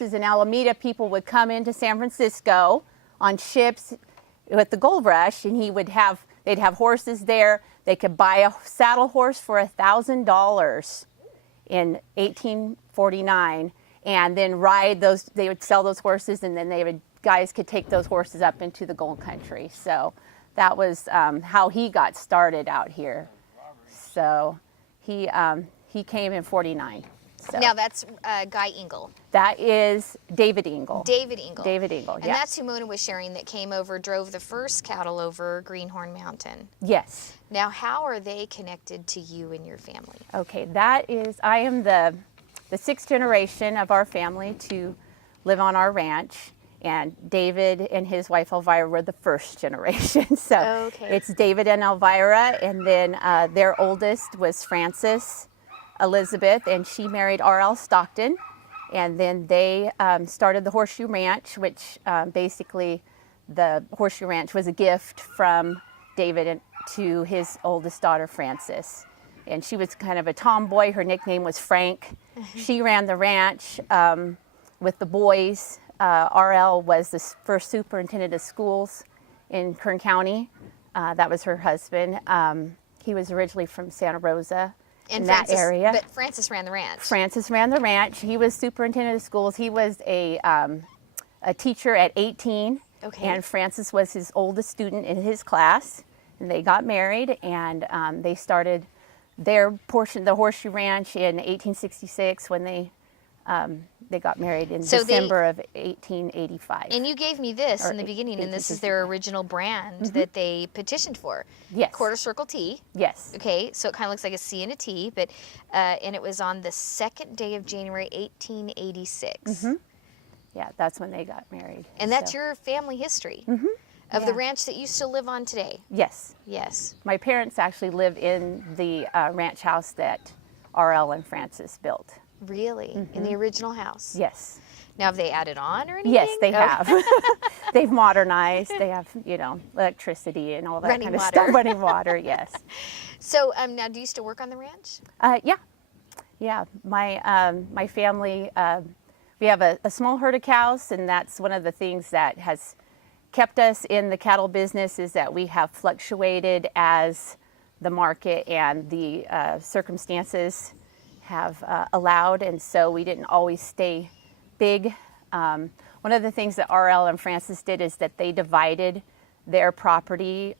In Alameda, people would come into San Francisco on ships with the gold rush, and they'd have horses there. They could buy a saddle horse for $1,000 in 1849, and then ride those. They would sell those horses, and then guys could take those horses up into the gold country. So that was how he got started out here. So he came in 49. So. Now that's Guy Engle. That is David Engle. David Engle. David Engle, and that's who Mona was sharing that came over, drove the first cattle over Greenhorn Mountain. Yes. Now, how are they connected to you and your family? Okay, I am the sixth generation of our family to live on our ranch. And David and his wife Elvira were the first generation. So it's David and Elvira, and then their oldest was Frances Elizabeth, and she married R.L. Stockton, and then they started the Horseshoe Ranch, which basically the Horseshoe Ranch was a gift from David to his oldest daughter, Frances. And she was kind of a tomboy. Her nickname was Frank. She ran the ranch with the boys. R.L. was the first superintendent of schools in Kern County. That was her husband. He was originally from Santa Rosa. In that area. But Frances ran the ranch. Frances ran the ranch. He was superintendent of schools. He was a teacher at 18. Okay. And Frances was his oldest student in his class. And they got married, and they started their portion, the Horseshoe Ranch, in 1866 when they got married in December of 1885. And you gave me this in the beginning, and this is their original brand that they petitioned for. Yes. Quarter circle T. Yes. Okay, so it kind of looks like a C and a T, but and it was on the 2nd day of January, 1886. Yeah, that's when they got married. And that's your family history of the ranch that you still live on today. Yes. Yes. My parents actually live in the ranch house that R.L. and Frances built. Really? In the original house? Yes. Now, have they added on or anything? Yes, they have. They've modernized. They have, electricity and all that kind of stuff. Running water, yes. So now, do you still work on the ranch? Yeah. Yeah. My family, we have a small herd of cows, and that's one of the things that has kept us in the cattle business, is that we have fluctuated as the market and the circumstances have allowed, and so we didn't always stay big. One of the things that R.L. and Frances did is that they divided their property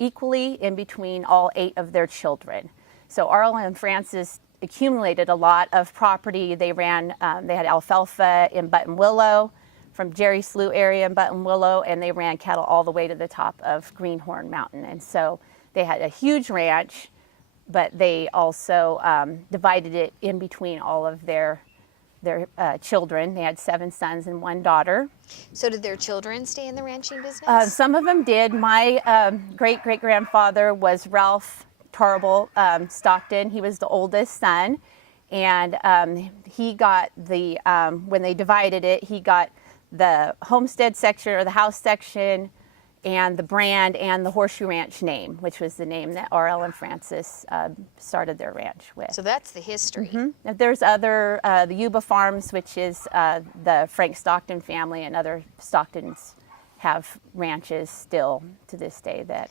equally in between all 8 of their children. So R.L. and Frances accumulated a lot of property. They ran, they had alfalfa in Buttonwillow, from Jerry Slough area in Buttonwillow, and they ran cattle all the way to the top of Greenhorn Mountain. And so they had a huge ranch, but they also divided it in between all of their children. They had 7 sons and 1 daughter. So did their children stay in the ranching business? Some of them did. My great-great-grandfather was Ralph Tarble Stockton. He was the oldest son, and he got when they divided it, he got the homestead section, or the house section, and the brand, and the Horseshoe Ranch name, which was the name that R.L. and Frances started their ranch with. So that's the history. There's other, the Yuba Farms, which is the Frank Stockton family, and other Stocktons have ranches still to this day that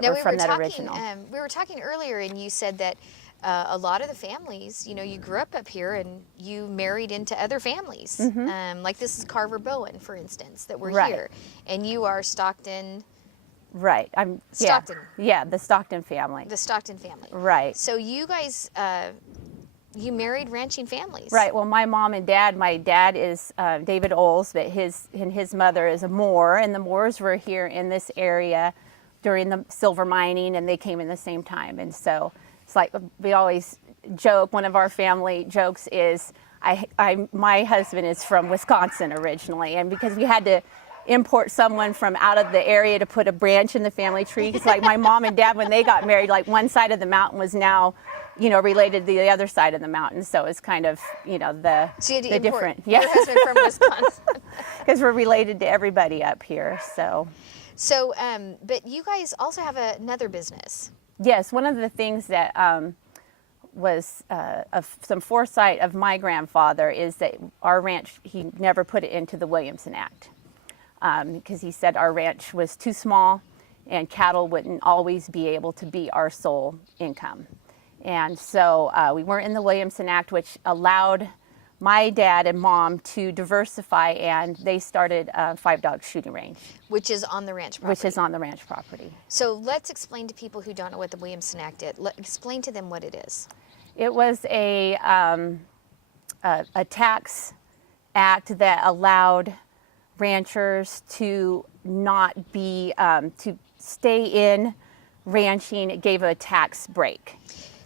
were from that original. We were talking earlier, and you said that a lot of the families, you grew up here and you married into other families. Like this is Carver Bowen, for instance, that we're here. And you are Stockton. Right. I'm Stockton. Yeah, the Stockton family. The Stockton family. Right. So you guys, you married ranching families. Right. Well, my mom and dad, my dad is David Oles, but his mother is a Moore, and the Moores were here in this area during the silver mining, and they came in the same time. And so it's like we always joke, one of our family jokes is, my husband is from Wisconsin originally, and because we had to import someone from out of the area to put a branch in the family tree, because like my mom and dad, when they got married, like one side of the mountain was now, related to the other side of the mountain, so it's kind of, the different. Your husband from Wisconsin. Because we're related to everybody up here, so. So, but you guys also have another business. Yes, one of the things that was of some foresight of my grandfather is that our ranch, he never put it into the Williamson Act because he said our ranch was too small and cattle wouldn't always be able to be our sole income. And so we weren't in the Williamson Act, which allowed my dad and mom to diversify, and they started a 5-dog shooting range. Which is on the ranch property. Which is on the ranch property. So let's explain to people who don't know what the Williamson Act is. Explain to them what it is. It was a tax act that allowed ranchers to not be, to stay in ranching. It gave a tax break.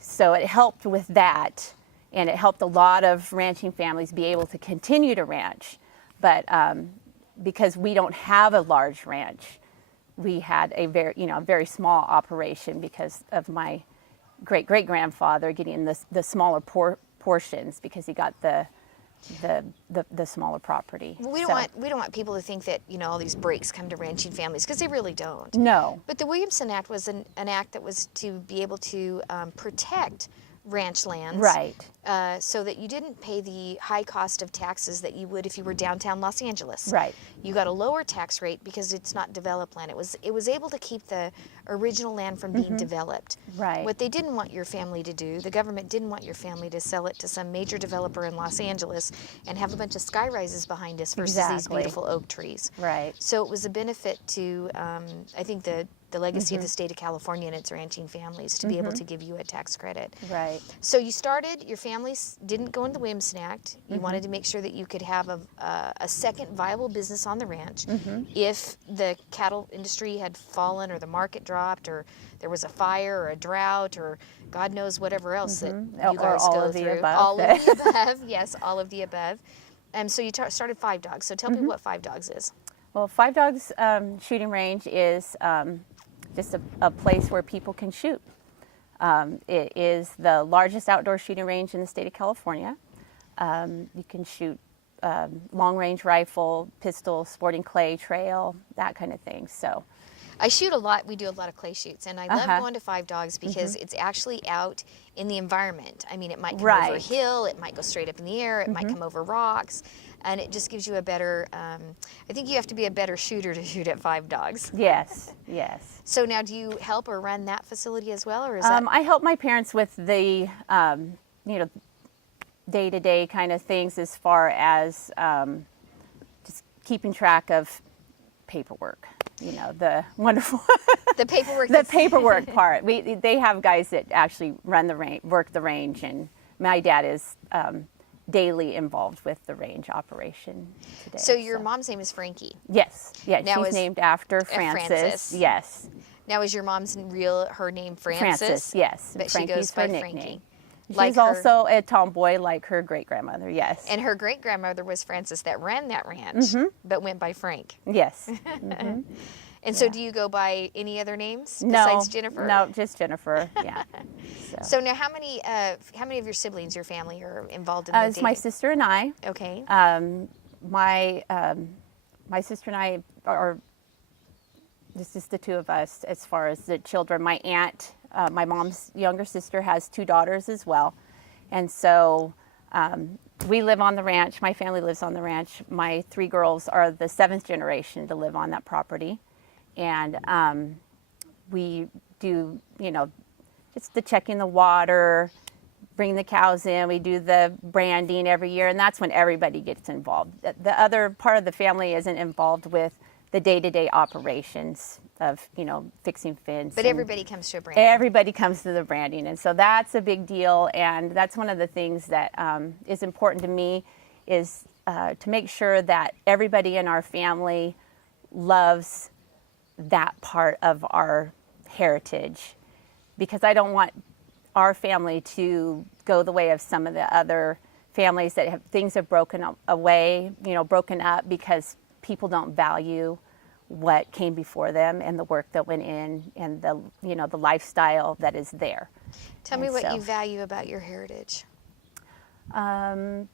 So it helped with that. And it helped a lot of ranching families be able to continue to ranch. But because we don't have a large ranch, we had a very small operation because of my great-great-grandfather getting the smaller portions because he got the smaller property. Well, we don't want people to think that all these breaks come to ranching families, because they really don't. No. But the Williamson Act was an act that was to be able to protect ranch lands, right? So that you didn't pay the high cost of taxes that you would if you were downtown Los Angeles. Right. You got a lower tax rate because it's not developed land. It was able to keep the original land from being developed. Right. What they didn't want your family to do, the government didn't want your family to sell it to some major developer in Los Angeles and have a bunch of sky rises behind us versus these beautiful oak trees. Right. So it was a benefit to, I think, the legacy of the state of California and its ranching families to be able to give you a tax credit. Right. So you started, your families didn't go into the Williamson Act. You wanted to make sure that you could have a second viable business on the ranch if the cattle industry had fallen or the market dropped or there was a fire or a drought or God knows whatever else that you guys go through. All of the above. Yes, all of the above. So you started 5-Dogs. So tell me what 5-Dogs is. Well, 5-Dogs shooting range is just a place where people can shoot. It is the largest outdoor shooting range in the state of California. You can shoot long-range rifle, pistol, sporting clay, trail, that kind of thing. So, I shoot a lot. We do a lot of clay shoots, and I love going to 5-Dogs because it's actually out in the environment. I mean, it might come over a hill, it might go straight up in the air, it might come over rocks, and it just gives you a better. I think you have to be a better shooter to shoot at 5-Dogs. Yes, yes. So now, do you help or run that facility as well, or is that? I help my parents with the day-to-day kind of things as far as just keeping track of paperwork. The wonderful the paperwork. The paperwork part. They have guys that actually run the range, work the range, and my dad is daily involved with the range operation today. So your mom's name is Frankie. Yes. Yeah. Now she's named after Frances. Yes. Now is your mom's her name Frances? Frances. Yes. But Frankie's she goes by her Frankie. nickname. Like She's also a tomboy like her great-grandmother, yes. And her great-grandmother was Frances that ran that ranch, but went by Frank. Yes. And so do you go by any other names besides Jennifer? No, just Jennifer, yeah. So now how many of your siblings, your family, are involved in the It's my sister and I. Okay. My sister and I are just the two of us as far as the children. My aunt, my mom's younger sister, has 2 daughters as well. And so we live on the ranch. My family lives on the ranch. My 3 girls are the 7th generation to live on that property. And we do, just the checking the water, bring the cows in. We do the branding every year, and that's when everybody gets involved. The other part of the family isn't involved with the day-to-day operations of, fixing fence. But everybody comes to a branding. Everybody comes to the branding, and so that's a big deal, and that's one of the things that is important to me is to make sure that everybody in our family loves that part of our heritage, because I don't want our family to go the way of some of the other families that have broken up because people don't value what came before them and the work that went in and the lifestyle that is there. Tell me what you value about your heritage. The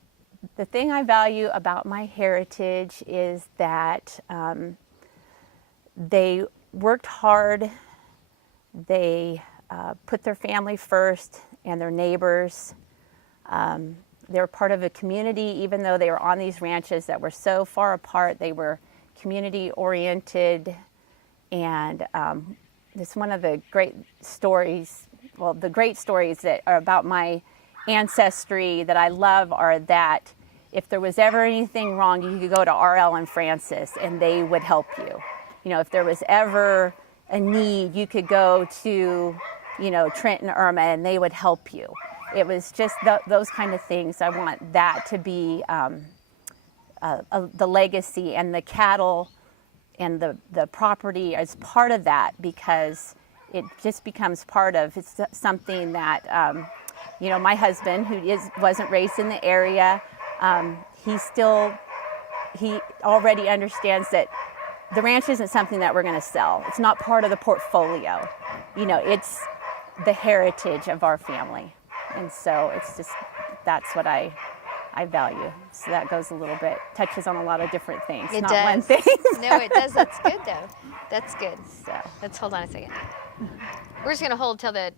thing I value about my heritage is that they worked hard, they put their family first, and their neighbors. They were part of a community, even though they were on these ranches that were so far apart. They were community oriented, and it's one of the great stories, well, the great stories that are about my ancestry that I love are that if there was ever anything wrong, you could go to RL and Francis and they would help you. You know, if there was ever a need, you could go to, you know, Trent and Irma and they would help you. It was just those kind of things. I want that to be the legacy, and the cattle and the property is part of that, because it just becomes part of, it's something that, you know, my husband, who wasn't raised in the area, he already understands that the ranch isn't something that we're going to sell. It's not part of the portfolio. You know, it's the heritage of our family. And so it's just, that's what I value. So that goes a little bit, touches on a lot of different things. It not does. one thing. No, it does. That's good, though. That's good. So. Let's hold on a second. We're just going to hold till the